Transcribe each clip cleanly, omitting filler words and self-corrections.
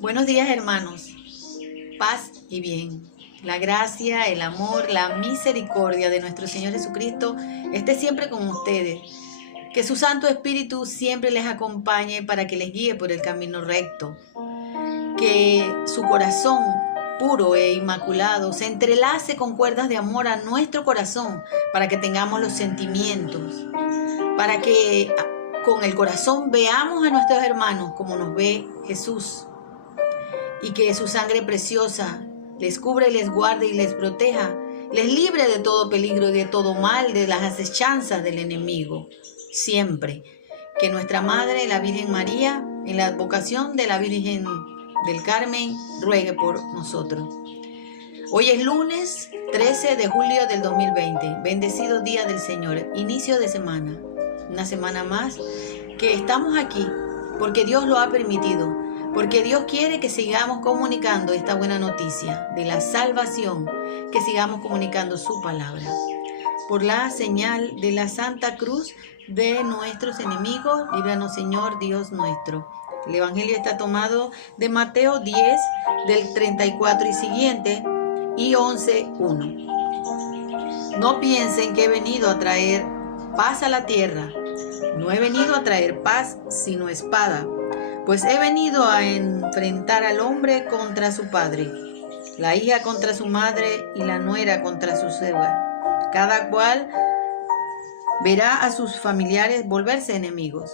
Buenos días, hermanos. Paz y bien. La gracia, el amor, la misericordia de nuestro Señor Jesucristo esté siempre con ustedes. Que su Santo Espíritu siempre les acompañe para que les guíe por el camino recto. Que su corazón puro e inmaculado se entrelace con cuerdas de amor a nuestro corazón para que tengamos los sentimientos, para que con el corazón veamos a nuestros hermanos como nos ve Jesús, y que su sangre preciosa les cubra y les guarde y les proteja, les libre de todo peligro y de todo mal, de las acechanzas del enemigo. Siempre que nuestra Madre, la Virgen María, en la advocación de la Virgen del Carmen, ruegue por nosotros. Hoy es lunes 13 de julio del 2020, bendecido día del Señor, inicio de semana, una semana más que estamos aquí porque Dios lo ha permitido, porque Dios quiere que sigamos comunicando esta buena noticia de la salvación, que sigamos comunicando su palabra. Por la señal de la Santa Cruz de nuestros enemigos, líbranos Señor Dios nuestro. El Evangelio está tomado de Mateo 10, del 34 y siguiente, y 11:1. No piensen que he venido a traer paz a la tierra. No he venido a traer paz, sino espada. Pues he venido a enfrentar al hombre contra su padre, la hija contra su madre y la nuera contra su suegra. Cada cual verá a sus familiares volverse enemigos.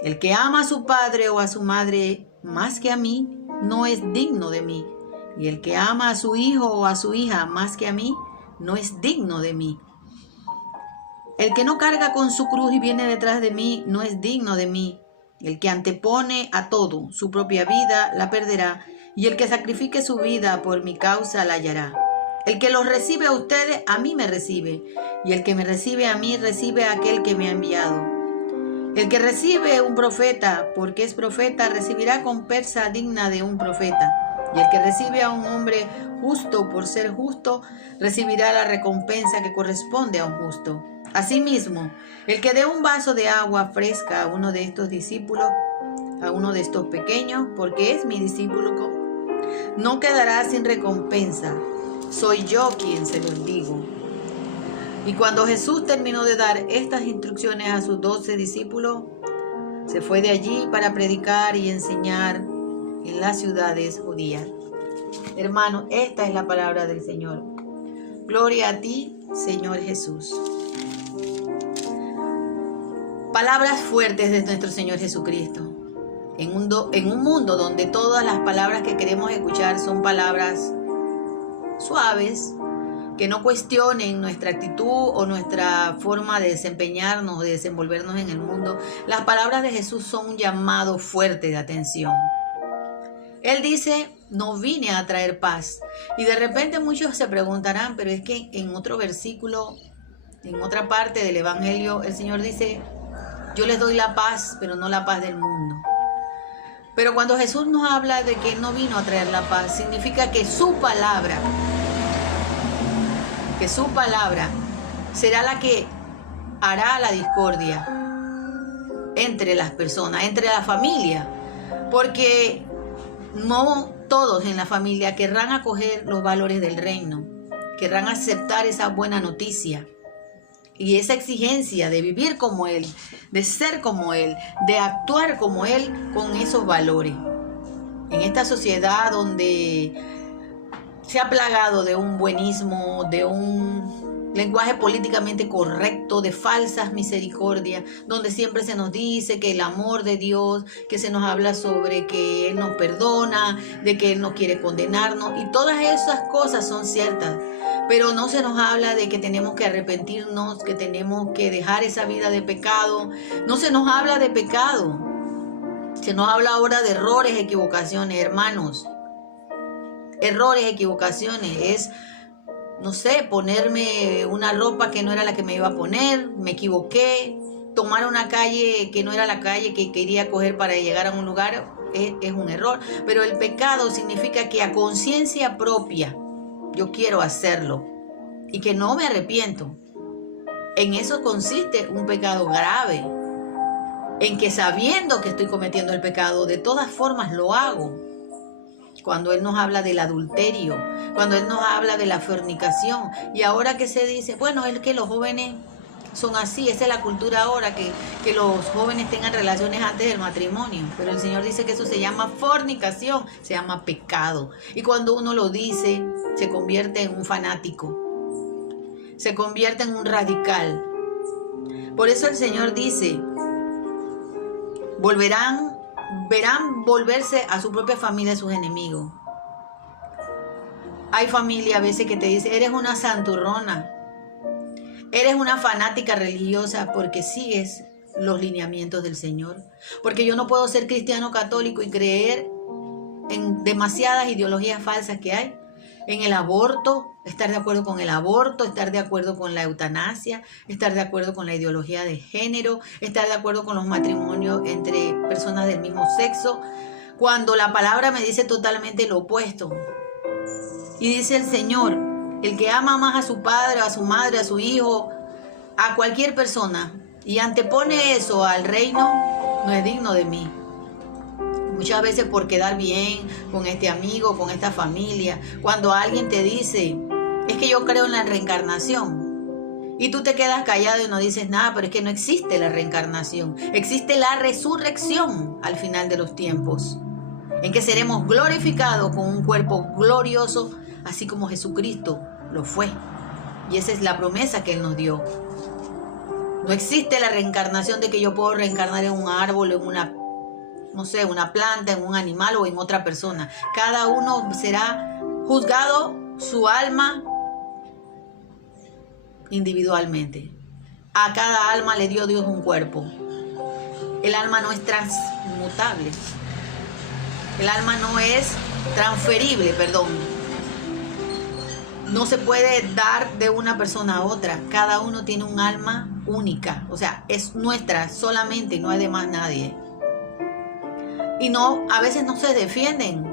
El que ama a su padre o a su madre más que a mí, no es digno de mí. Y el que ama a su hijo o a su hija más que a mí, no es digno de mí. El que no carga con su cruz y viene detrás de mí, no es digno de mí. El que antepone a todo su propia vida, la perderá. Y el que sacrifique su vida por mi causa, la hallará. El que los recibe a ustedes, a mí me recibe. Y el que me recibe a mí, recibe a aquel que me ha enviado. El que recibe un profeta, porque es profeta, recibirá compensa digna de un profeta. Y el que recibe a un hombre justo por ser justo, recibirá la recompensa que corresponde a un justo. Asimismo, el que dé un vaso de agua fresca a uno de estos discípulos, a uno de estos pequeños, porque es mi discípulo, no quedará sin recompensa. Soy yo quien se los digo. Y cuando Jesús terminó de dar estas instrucciones a sus 12 discípulos, se fue de allí para predicar y enseñar en las ciudades judías. Hermanos, esta es la palabra del Señor. Gloria a ti, Señor Jesús. Palabras fuertes de nuestro Señor Jesucristo. En un mundo donde todas las palabras que queremos escuchar son palabras suaves, que no cuestionen nuestra actitud o nuestra forma de desempeñarnos o de desenvolvernos en el mundo, las palabras de Jesús son un llamado fuerte de atención. Él dice, no vine a traer paz. Y de repente muchos se preguntarán, pero es que en otro versículo, en otra parte del Evangelio, el Señor dice, yo les doy la paz, pero no la paz del mundo. Pero cuando Jesús nos habla de que Él no vino a traer la paz, significa que su palabra será la que hará la discordia entre las personas, entre la familia, porque no todos en la familia querrán acoger los valores del reino, querrán aceptar esa buena noticia y esa exigencia de vivir como Él, de ser como Él, de actuar como Él con esos valores. En esta sociedad donde se ha plagado de un buenismo, de un lenguaje políticamente correcto, de falsas misericordias, donde siempre se nos dice que el amor de Dios, que se nos habla sobre que Él nos perdona, de que Él no quiere condenarnos, y todas esas cosas son ciertas, pero no se nos habla de que tenemos que arrepentirnos, que tenemos que dejar esa vida de pecado. No se nos habla de pecado, se nos habla ahora de errores, equivocaciones, hermanos. Errores, equivocaciones, es, no sé, ponerme una ropa que no era la que me iba a poner, me equivoqué, tomar una calle que no era la calle que quería coger para llegar a un lugar, es un error. Pero el pecado significa que a conciencia propia yo quiero hacerlo y que no me arrepiento. En eso consiste un pecado grave, en que sabiendo que estoy cometiendo el pecado, de todas formas lo hago. cuando Él nos habla del adulterio, cuando Él nos habla de la fornicación. Y ahora que se dice, bueno, es que los jóvenes son así, esa es la cultura ahora, que los jóvenes tengan relaciones antes del matrimonio. Pero el Señor dice que eso se llama fornicación, se llama pecado. Y cuando uno lo dice, se convierte en un fanático, se convierte en un radical. Por eso el Señor dice, verán volverse a su propia familia sus enemigos. Hay familia a veces que te dice, eres una santurrona, eres una fanática religiosa porque sigues los lineamientos del Señor. Porque yo no puedo ser cristiano católico y creer en demasiadas ideologías falsas que hay. En el aborto, estar de acuerdo con el aborto, estar de acuerdo con la eutanasia, estar de acuerdo con la ideología de género, estar de acuerdo con los matrimonios entre personas del mismo sexo, cuando la palabra me dice totalmente lo opuesto. Y dice el Señor, el que ama más a su padre, a su madre, a su hijo, a cualquier persona, y antepone eso al reino, no es digno de mí. Muchas veces por quedar bien con este amigo, con esta familia, cuando alguien te dice, es que yo creo en la reencarnación, y tú te quedas callado y no dices nada, pero es que no existe la reencarnación, existe la resurrección al final de los tiempos, en que seremos glorificados con un cuerpo glorioso, así como Jesucristo lo fue. Y esa es la promesa que Él nos dio. No existe la reencarnación de que yo puedo reencarnar en un árbol, en una planta, en un animal o en otra persona. Cada uno será juzgado su alma individualmente. A cada alma le dio Dios un cuerpo. El alma no es transmutable. El alma no es transferible, No se puede dar de una persona a otra. Cada uno tiene un alma única. O sea, es nuestra solamente, no hay de más nadie. Y a veces no se defienden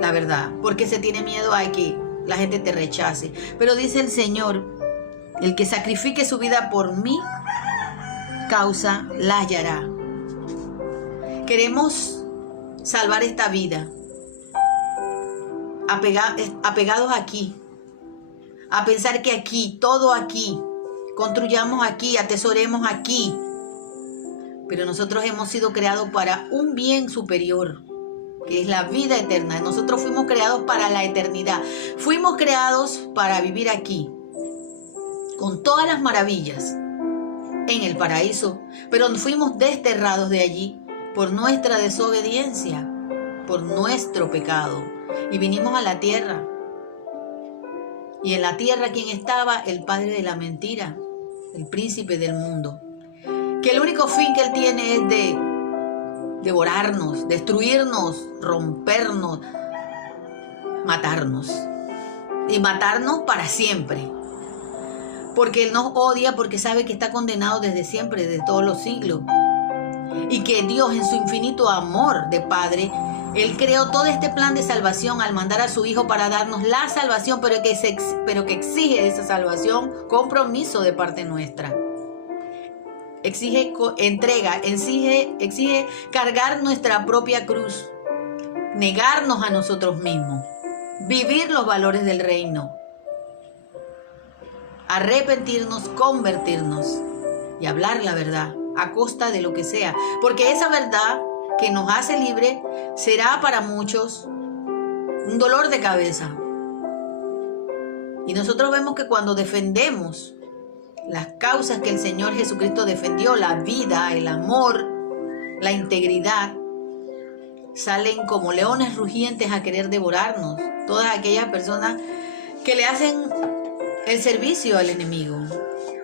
la verdad, porque se tiene miedo a que la gente te rechace. Pero dice el Señor, el que sacrifique su vida por mi causa, la hallará. Queremos salvar esta vida, apegados aquí, a pensar que aquí, todo aquí, construyamos aquí, atesoremos aquí. Pero nosotros hemos sido creados para un bien superior, que es la vida eterna. Nosotros fuimos creados para la eternidad. Fuimos creados para vivir aquí, con todas las maravillas, en el paraíso. Pero fuimos desterrados de allí por nuestra desobediencia, por nuestro pecado. Y vinimos a la tierra. Y en la tierra, ¿quién estaba? El padre de la mentira, el príncipe del mundo. Que el único fin que él tiene es de devorarnos, destruirnos, rompernos, matarnos. Y matarnos para siempre. Porque él nos odia, porque sabe que está condenado desde siempre, desde todos los siglos. Y que Dios, en su infinito amor de Padre, Él creó todo este plan de salvación al mandar a su Hijo para darnos la salvación, pero que exige esa salvación compromiso de parte nuestra. Exige entrega, exige cargar nuestra propia cruz, negarnos a nosotros mismos, vivir los valores del reino, arrepentirnos, convertirnos y hablar la verdad a costa de lo que sea, porque esa verdad que nos hace libre será para muchos un dolor de cabeza. Y nosotros vemos que cuando defendemos las causas que el Señor Jesucristo defendió, la vida, el amor, la integridad, salen como leones rugientes a querer devorarnos. Todas aquellas personas que le hacen el servicio al enemigo.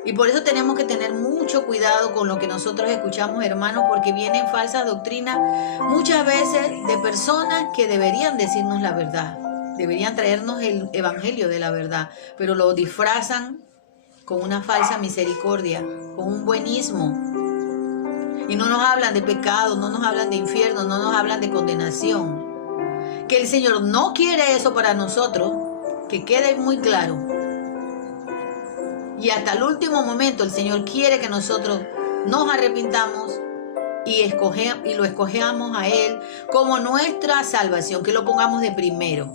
Y por eso tenemos que tener mucho cuidado con lo que nosotros escuchamos, hermanos, porque vienen falsas doctrinas muchas veces de personas que deberían decirnos la verdad, deberían traernos el evangelio de la verdad, pero lo disfrazan con una falsa misericordia, con un buenismo. Y no nos hablan de pecado, no nos hablan de infierno, no nos hablan de condenación. Que el Señor no quiere eso para nosotros, que quede muy claro. Y hasta el último momento el Señor quiere que nosotros nos arrepintamos y lo escogemos a Él como nuestra salvación, que lo pongamos de primero.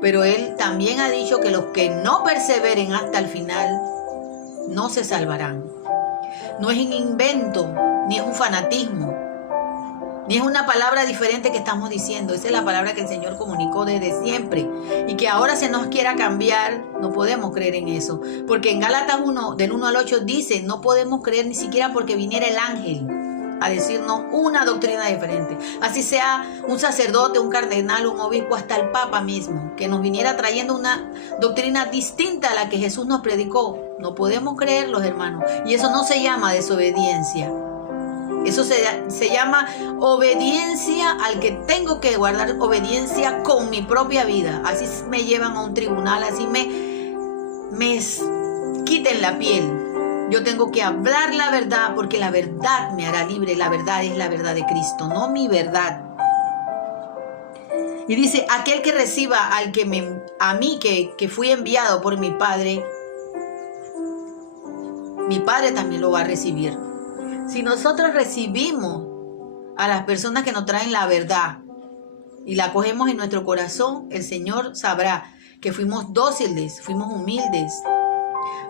Pero Él también ha dicho que los que no perseveren hasta el final no se salvarán. No es un invento, ni es un fanatismo, ni es una palabra diferente que estamos diciendo. Esa es la palabra que el Señor comunicó desde siempre. Y que ahora se nos quiera cambiar, no podemos creer en eso. Porque en Gálatas 1, del 1 al 8 dice, no podemos creer ni siquiera porque viniera el ángel a decirnos una doctrina diferente. Así sea un sacerdote, un cardenal, un obispo, hasta el Papa mismo, que nos viniera trayendo una doctrina distinta a la que Jesús nos predicó. No podemos creerlos, hermanos. Y eso no se llama desobediencia. Eso se llama obediencia al que tengo que guardar, obediencia con mi propia vida. Así me llevan a un tribunal, así me quiten la piel. Yo tengo que hablar la verdad porque la verdad me hará libre. La verdad es la verdad de Cristo, no mi verdad. Y dice, aquel que reciba a mí que fui enviado por mi Padre también lo va a recibir. Si nosotros recibimos a las personas que nos traen la verdad y la cogemos en nuestro corazón, el Señor sabrá que fuimos dóciles, fuimos humildes.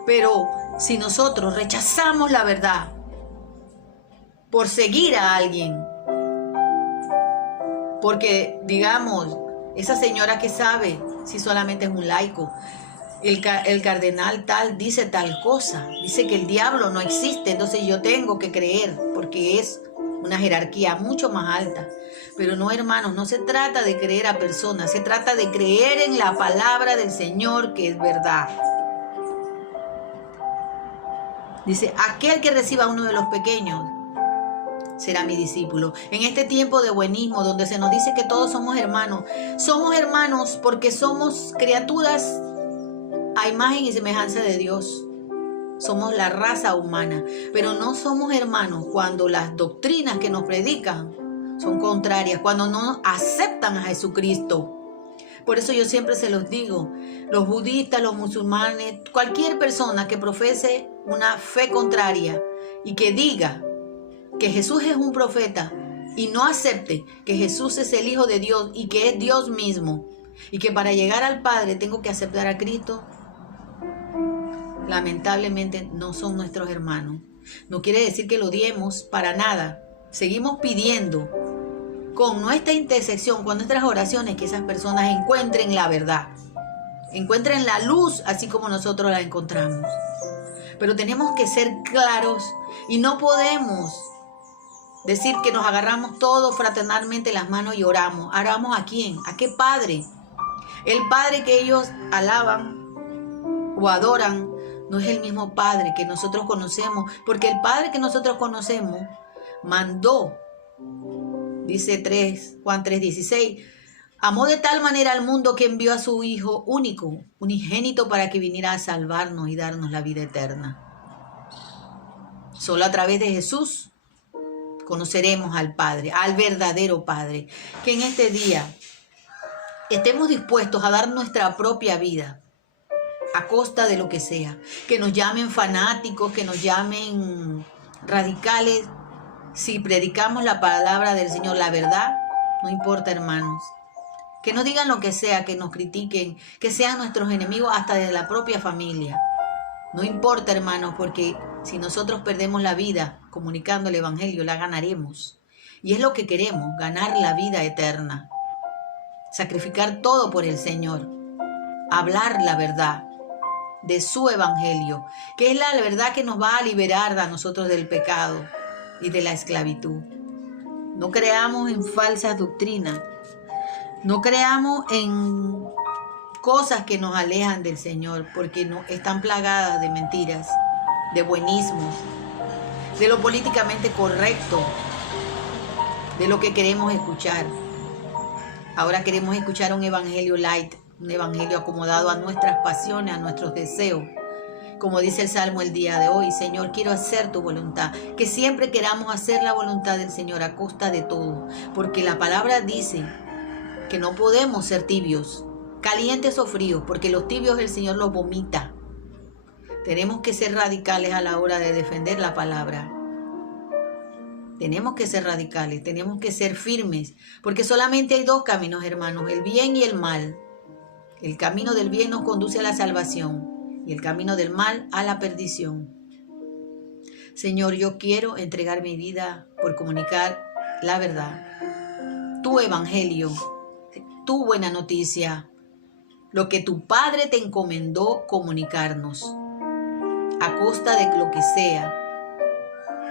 Pero si nosotros rechazamos la verdad por seguir a alguien, porque digamos, esa señora que sabe si solamente es un laico, el cardenal tal dice tal cosa, dice que el diablo no existe, entonces yo tengo que creer porque es una jerarquía mucho más alta. Pero no, hermanos, no se trata de creer a personas, se trata de creer en la palabra del Señor que es verdad. Dice, aquel que reciba a uno de los pequeños será mi discípulo. En este tiempo de buenismo, donde se nos dice que todos somos hermanos porque somos criaturas a imagen y semejanza de Dios. Somos la raza humana, pero no somos hermanos cuando las doctrinas que nos predican son contrarias, cuando no aceptan a Jesucristo. Por eso yo siempre se los digo, los budistas, los musulmanes, cualquier persona que profese una fe contraria y que diga que Jesús es un profeta y no acepte que Jesús es el Hijo de Dios y que es Dios mismo y que para llegar al Padre tengo que aceptar a Cristo, lamentablemente no son nuestros hermanos. No quiere decir que lo odiemos para nada. Seguimos pidiendo con nuestra intercesión, con nuestras oraciones, que esas personas encuentren la verdad, encuentren la luz así como nosotros la encontramos. Pero tenemos que ser claros y no podemos decir que nos agarramos todos fraternalmente las manos y oramos. ¿Oramos a quién? ¿A qué Padre? El Padre que ellos alaban o adoran no es el mismo Padre que nosotros conocemos, porque el Padre que nosotros conocemos mandó, dice Juan 3:16, amó de tal manera al mundo que envió a su Hijo único, unigénito, para que viniera a salvarnos y darnos la vida eterna. Solo a través de Jesús conoceremos al Padre, al verdadero Padre. Que en este día estemos dispuestos a dar nuestra propia vida a costa de lo que sea. Que nos llamen fanáticos, que nos llamen radicales. Si predicamos la palabra del Señor, la verdad, no importa, hermanos. Que nos digan lo que sea, que nos critiquen, que sean nuestros enemigos hasta de la propia familia. No importa, hermanos, porque si nosotros perdemos la vida comunicando el Evangelio, la ganaremos. Y es lo que queremos, ganar la vida eterna. Sacrificar todo por el Señor. Hablar la verdad de su Evangelio, que es la verdad que nos va a liberar a nosotros del pecado y de la esclavitud. No creamos en falsas doctrinas. No creamos en cosas que nos alejan del Señor, porque no, están plagadas de mentiras, de buenismos, de lo políticamente correcto, de lo que queremos escuchar. Ahora queremos escuchar un evangelio light, un evangelio acomodado a nuestras pasiones, a nuestros deseos. Como dice el Salmo el día de hoy, Señor, quiero hacer tu voluntad. Que siempre queramos hacer la voluntad del Señor a costa de todo. Porque la palabra dice que no podemos ser tibios, calientes o fríos, porque los tibios el Señor los vomita. Tenemos que ser radicales a la hora de defender la palabra. Tenemos que ser radicales, tenemos que ser firmes, porque solamente hay dos caminos, hermanos, el bien y el mal. El camino del bien nos conduce a la salvación y el camino del mal a la perdición. Señor, yo quiero entregar mi vida por comunicar la verdad, tu evangelio, tu buena noticia, lo que tu Padre te encomendó comunicarnos, a costa de lo que sea,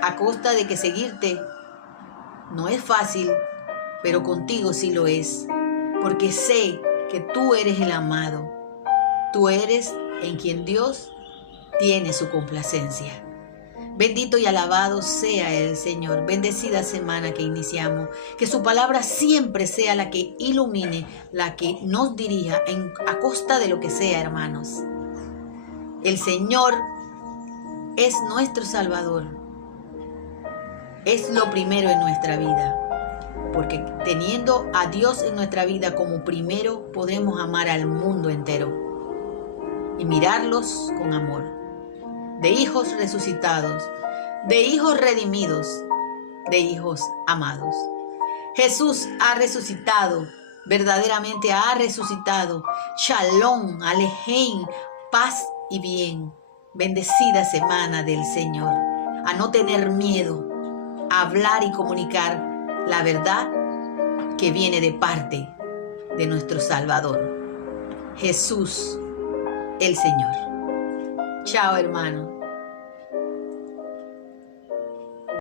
a costa de que seguirte no es fácil, pero contigo sí lo es, porque sé que tú eres el amado, tú eres en quien Dios tiene su complacencia. Bendito y alabado sea el Señor. Bendecida semana que iniciamos. Que su palabra siempre sea la que ilumine, la que nos dirija a costa de lo que sea, hermanos. El Señor es nuestro Salvador. Es lo primero en nuestra vida. Porque teniendo a Dios en nuestra vida como primero, podremos amar al mundo entero y mirarlos con amor. De hijos resucitados, de hijos redimidos, de hijos amados. Jesús ha resucitado, verdaderamente ha resucitado. Shalom, Alejem, paz y bien. Bendecida semana del Señor. A no tener miedo, a hablar y comunicar la verdad que viene de parte de nuestro Salvador, Jesús, el Señor. Chao, hermanos.